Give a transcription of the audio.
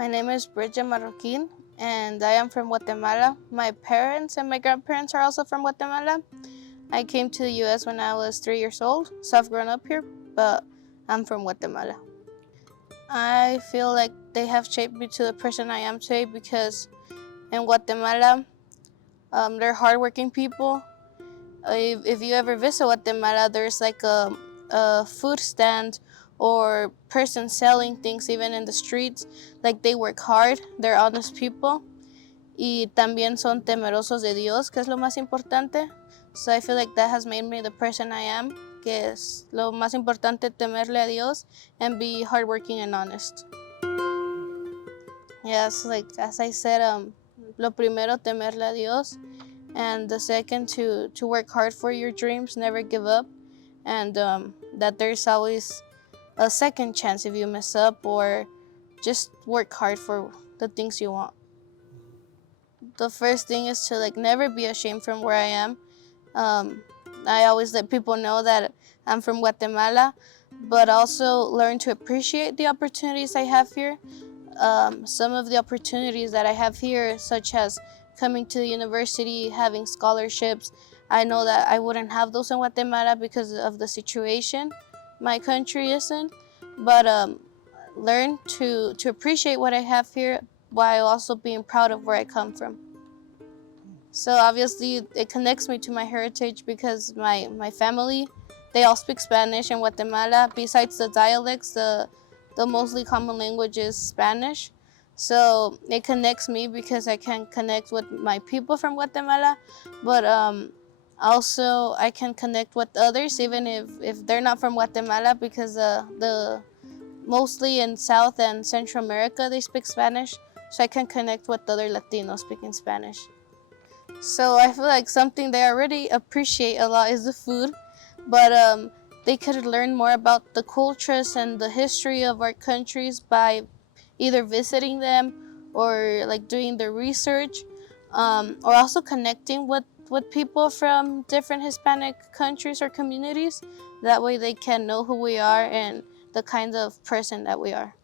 My name is Bridgett Marroquín, and I am from Guatemala. My parents and my grandparents are also from Guatemala. I came to the U.S. when I was 3 years old, so I've grown up here, but I'm from Guatemala. I feel like they have shaped me to the person I am today because in Guatemala, they're hardworking people. If you ever visit Guatemala, there's like a food stand or person selling things even in the streets. Like they work hard, they're honest people. Y también son temerosos de Dios, que es lo más importante. So I feel like that has made me the person I am, que es lo más importante, temerle a Dios and be hardworking and honest. Yes, like as I said, lo primero, temerle a Dios. And the second, to work hard for your dreams, never give up, and that there's always a second chance if you mess up, or just work hard for the things you want. The first thing is to never be ashamed from where I am. I always let people know that I'm from Guatemala, but also learn to appreciate the opportunities I have here. Some of the opportunities that I have here, such as coming to the university, having scholarships, I know that I wouldn't have those in Guatemala because of the situation my country is in, but learn to appreciate what I have here while also being proud of where I come from. So obviously it connects me to my heritage because my family, they all speak Spanish in Guatemala. Besides the dialects, the mostly common language is Spanish. So it connects me because I can connect with my people from Guatemala, but also I can connect with others even if they're not from Guatemala, because the mostly in South and Central America they speak Spanish, so I can connect with other Latinos speaking Spanish. So I feel like something they already appreciate a lot is the food, but they could learn more about the cultures and the history of our countries by either visiting them or doing their research, or also connecting with people from different Hispanic countries or communities. That way they can know who we are and the kind of person that we are.